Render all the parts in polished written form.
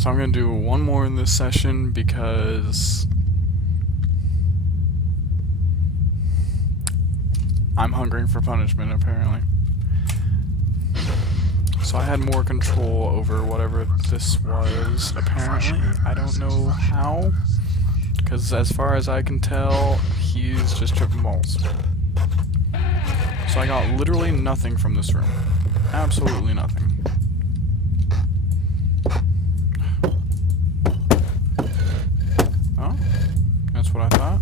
So I'm going to do one more in this session because I'm hungering for punishment, apparently. So I had more control over whatever this was, apparently. I don't know how, because as far as I can tell, he's just tripping balls. So I got literally nothing from this room. Absolutely nothing. Oh, that's what I thought.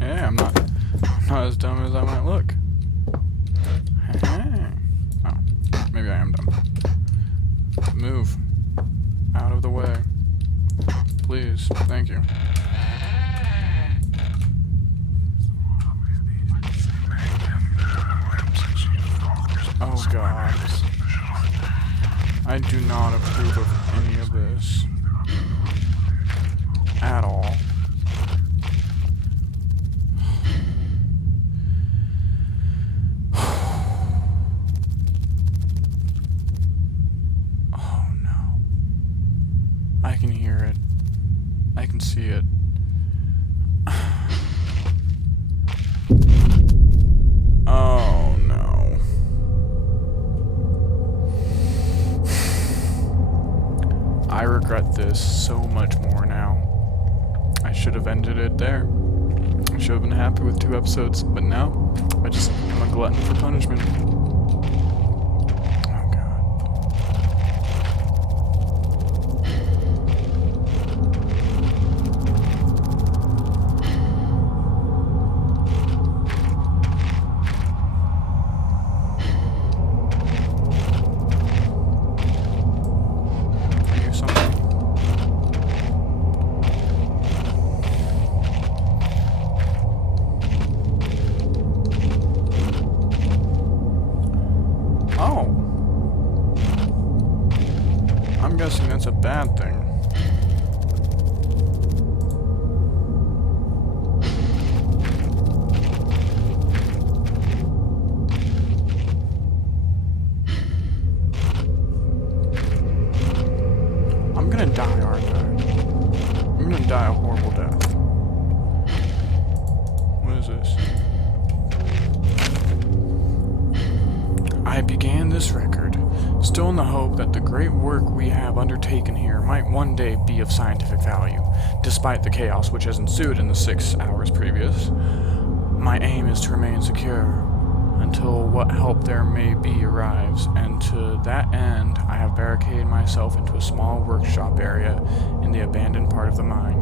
Hey, I'm not as dumb as I might look. Hey. Oh, maybe I am dumb. Move. Out of the way. Please. Thank you. Oh god. I do not approve of any of this. At all. Oh no. I can hear it. I can see it. Oh no. I regret this so much more now. I should have ended it there. I should have been happy with 2 episodes, but no. I just am a glutton for punishment. Oh god. Are you something? Oh. I'm guessing that's a bad thing. I'm gonna die, aren't I? I'm gonna die a horrible death. What is this? I began this record, still in the hope that the great work we have undertaken here might one day be of scientific value, despite the chaos which has ensued in the 6 hours previous. My aim is to remain secure until what help there may be arrives, and to that end I have barricaded myself into a small workshop area in the abandoned part of the mine.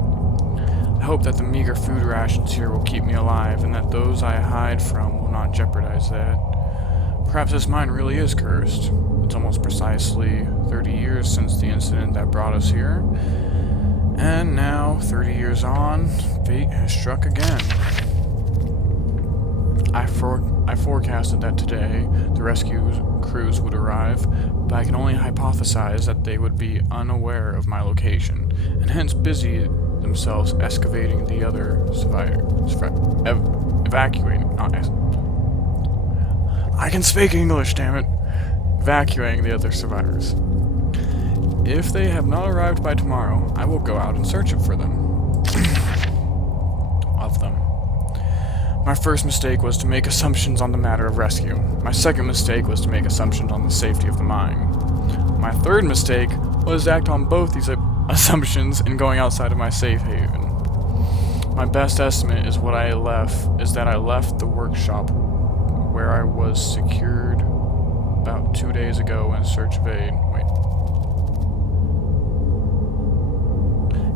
I hope that the meager food rations here will keep me alive, and that those I hide from will not jeopardize that. Perhaps this mine really is cursed. It's almost precisely 30 years since the incident that brought us here. And now, 30 years on, fate has struck again. I forecasted that today the rescue crews would arrive, but I can only hypothesize that they would be unaware of my location, and hence busy themselves excavating the other survivors, evacuating, not I can speak English, damn it. Evacuating the other survivors. If they have not arrived by tomorrow, I will go out and search for them. Of them. My first mistake was to make assumptions on the matter of rescue. My second mistake was to make assumptions on the safety of the mine. My third mistake was to act on both these assumptions in going outside of my safe haven. My best estimate is that I left the workshop where I was secured about 2 days ago in search of aid.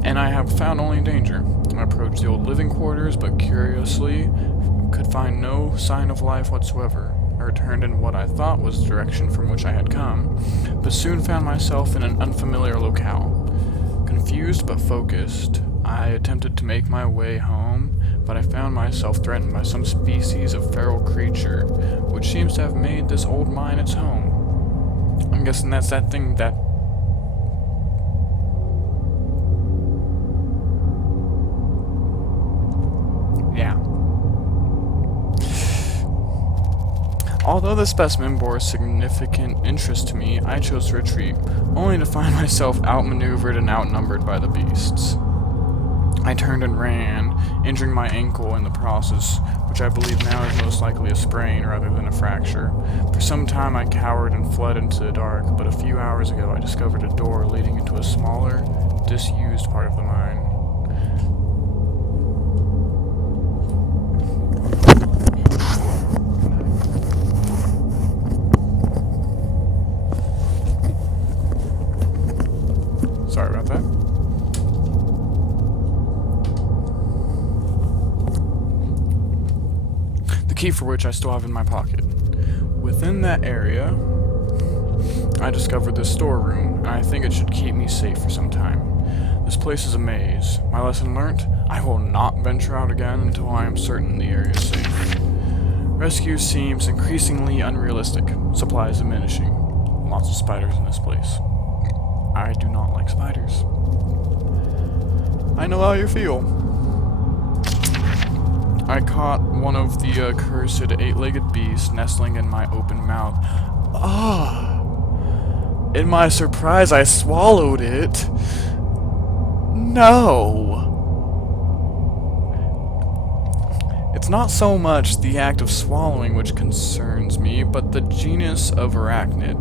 And I have found only danger. I approached the old living quarters, but curiously could find no sign of life whatsoever. I returned in what I thought was the direction from which I had come, but soon found myself in an unfamiliar locale. Confused but focused, I attempted to make my way home, but I found myself threatened by some species of feral creature, which seems to have made this old mine its home. I'm guessing that's that thing that... Yeah. Although the specimen bore significant interest to me, I chose to retreat, only to find myself outmaneuvered and outnumbered by the beasts. I turned and ran, injuring my ankle in the process, which I believe now is most likely a sprain rather than a fracture. For some time I cowered and fled into the dark, but a few hours ago I discovered a door leading into a smaller, disused part of the mine. Sorry about that. The key for which I still have in my pocket. Within that area, I discovered this storeroom, and I think it should keep me safe for some time. This place is a maze. My lesson learnt, I will not venture out again until I am certain the area is safe. Rescue seems increasingly unrealistic. Supplies diminishing. Lots of spiders in this place. I do not like spiders. I know how you feel. I caught one of the accursed 8-legged beasts nestling in my open mouth. Ah! In my surprise, I swallowed it. No! It's not so much the act of swallowing which concerns me, but the genus of arachnid.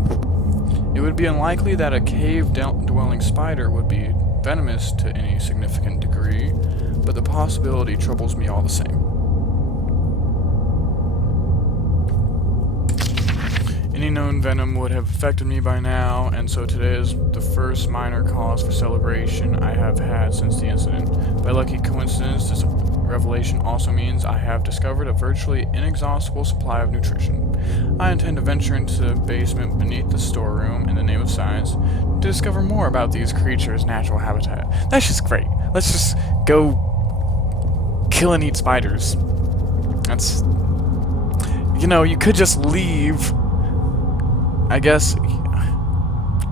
It would be unlikely that a cave-dwelling spider would be venomous to any significant degree, but the possibility troubles me all the same. Any known venom would have affected me by now, and so today is the first minor cause for celebration I have had since the incident. By lucky coincidence, this revelation also means I have discovered a virtually inexhaustible supply of nutrition. I intend to venture into the basement beneath the storeroom in the name of science to discover more about these creatures' natural habitat. That's just great. Let's just go kill and eat spiders. That's... You know, you could just leave... I guess...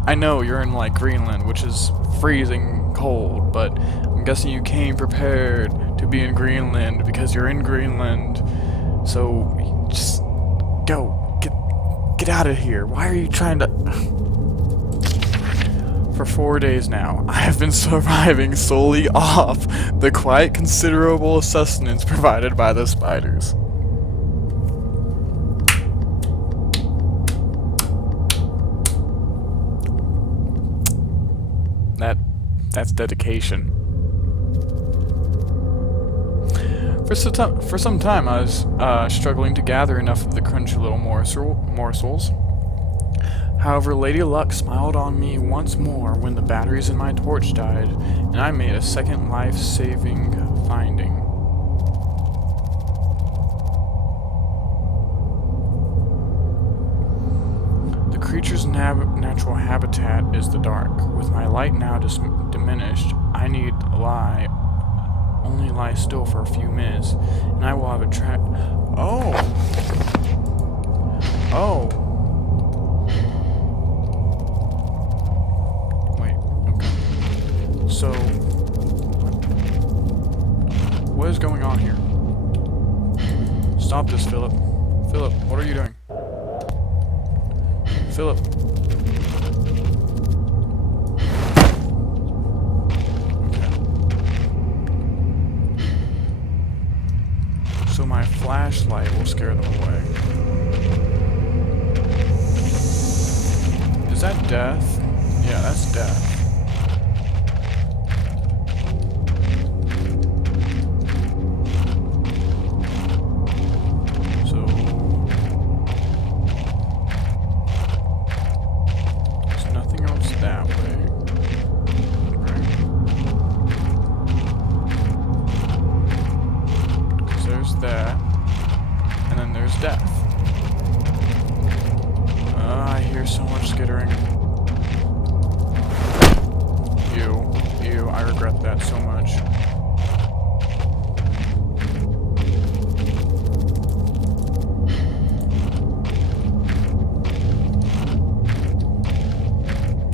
I know you're in, like, Greenland, which is freezing cold, but I'm guessing you came prepared to be in Greenland because you're in Greenland. So, just go. Get out of here. Why are you trying to... For 4 days now, I have been surviving solely off the quite considerable sustenance provided by the spiders. That's dedication. For some time, I was struggling to gather enough of the crunchy little morsels. However, Lady Luck smiled on me once more when the batteries in my torch died, and I made a second life-saving finding. The creature's natural habitat is the dark. With my light now diminished, I need only lie still for a few minutes, and I will have a track. Oh! Wait, okay. So, what is going on here? Stop this, Philip. Philip, what are you doing? Philip. So my flashlight will scare them away. Is that death? Yeah, that's death. So... there's nothing else that way. There's that, and then there's death. I hear so much skittering. Ew, I regret that so much.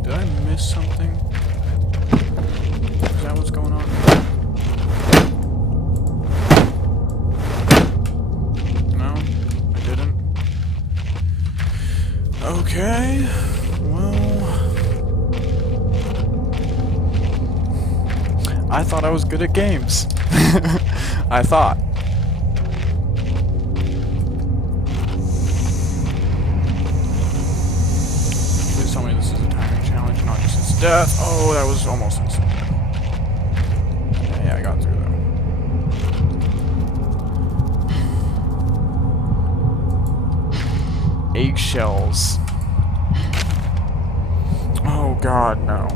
Did I miss something? Is that what's going on? I thought I was good at games. I thought. Please tell me this is a timing challenge, not just its death. Oh, that was almost instant death. Yeah, I got through though. Eggshells. Oh god, no.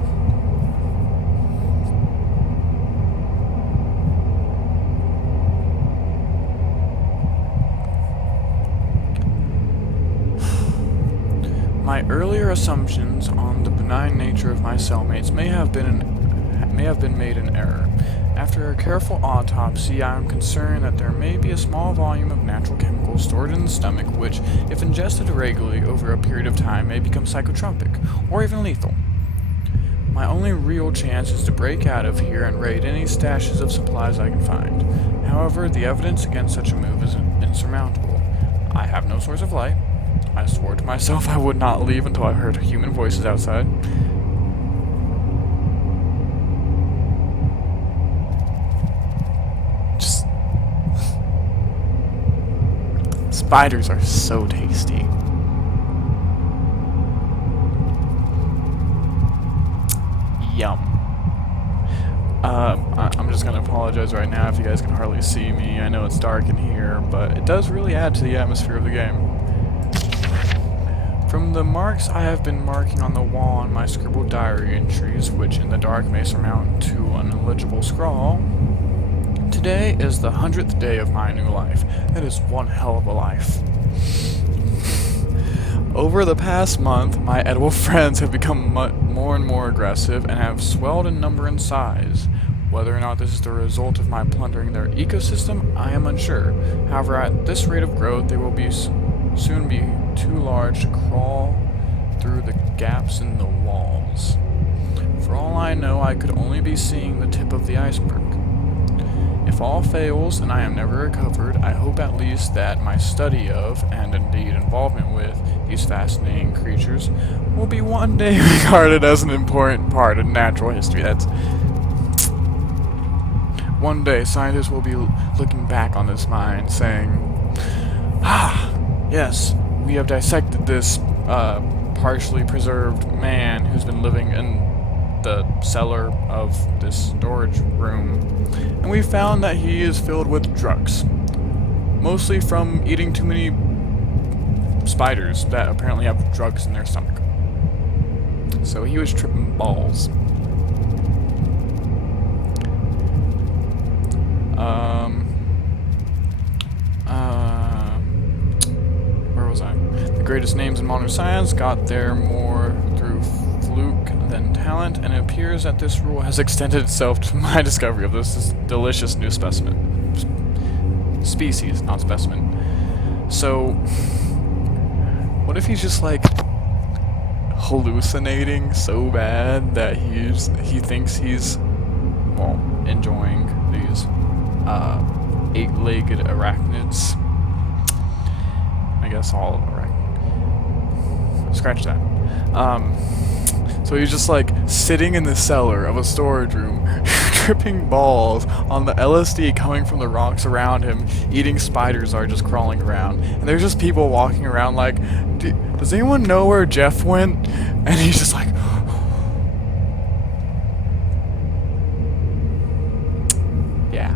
My earlier assumptions on the benign nature of my cellmates may have been made in error. After a careful autopsy, I am concerned that there may be a small volume of natural chemicals stored in the stomach which, if ingested regularly over a period of time, may become psychotropic, or even lethal. My only real chance is to break out of here and raid any stashes of supplies I can find. However, the evidence against such a move is insurmountable. I have no source of light. I swore to myself I would not leave until I heard human voices outside. Just... Spiders are so tasty. Yum. I'm just gonna apologize right now if you guys can hardly see me. I know it's dark in here, but it does really add to the atmosphere of the game. From the marks I have been marking on the wall on my scribbled diary entries, which in the dark may surmount to an illegible scrawl, today is the 100th day of my new life. That is one hell of a life. Over the past month, my edible friends have become more and more aggressive and have swelled in number and size. Whether or not this is the result of my plundering their ecosystem, I am unsure. However, at this rate of growth, they will soon be too large to crawl through the gaps in the walls. For all I know, I could only be seeing the tip of the iceberg. If all fails and I am never recovered, I hope at least that my study of, and indeed involvement with, these fascinating creatures will be one day regarded as an important part of natural history. One day, scientists will be looking back on this mine saying, "Ah, yes, we have dissected this partially preserved man who's been living in the cellar of this storage room, and we found that he is filled with drugs, mostly from eating too many spiders that apparently have drugs in their stomach. So he was tripping balls." Where was I? The greatest names in modern science got there more through fluke than talent, and it appears that this rule has extended itself to my discovery of this delicious new specimen. Species, not specimen. So, what if he's just like hallucinating so bad that he thinks he's, well, enjoying these eight-legged arachnids? I guess all of arachnids. Scratch that. So he's just like sitting in the cellar of a storage room, tripping balls on the LSD coming from the rocks around him. Eating spiders are just crawling around, and there's just people walking around like, does anyone know where Jeff went? And he's just like, yeah.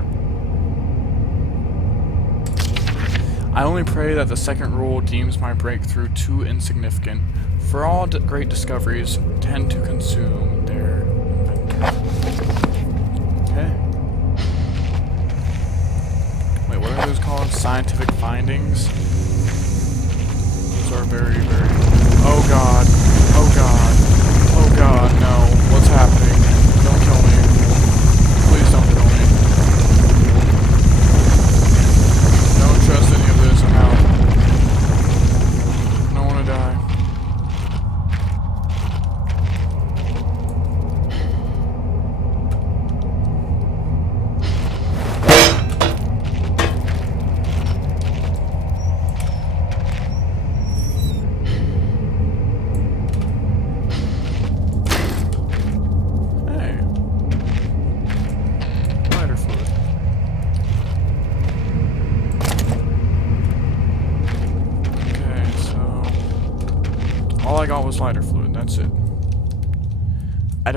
I only pray that the second rule deems my breakthrough too insignificant, for all great discoveries tend to consume their inventor. Okay. Wait, what are those called? Scientific findings? Those are very, very... Oh god. Oh god. Oh god, no. What's happening? Don't kill me. Please don't kill me. Don't trust any of this. I'm out. I don't want to die. I got was lighter fluid, that's it. I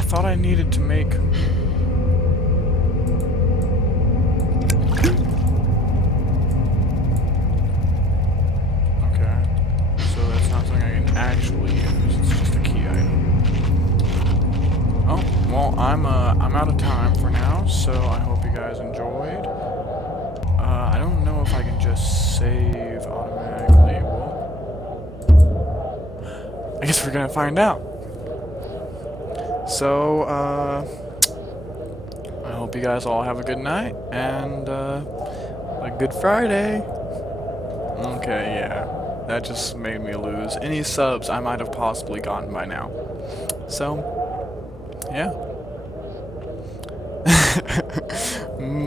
thought I needed to make... Okay, so that's not something I can actually use, it's just a key item. Oh, well, I'm out of time for now, so I hope you guys enjoyed. I don't know if I can just save automatically. Well, I guess we're gonna find out. So, I hope you guys all have a good night, and, a good Friday. Okay, yeah. That just made me lose any subs I might have possibly gotten by now. So, yeah.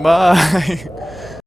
Bye.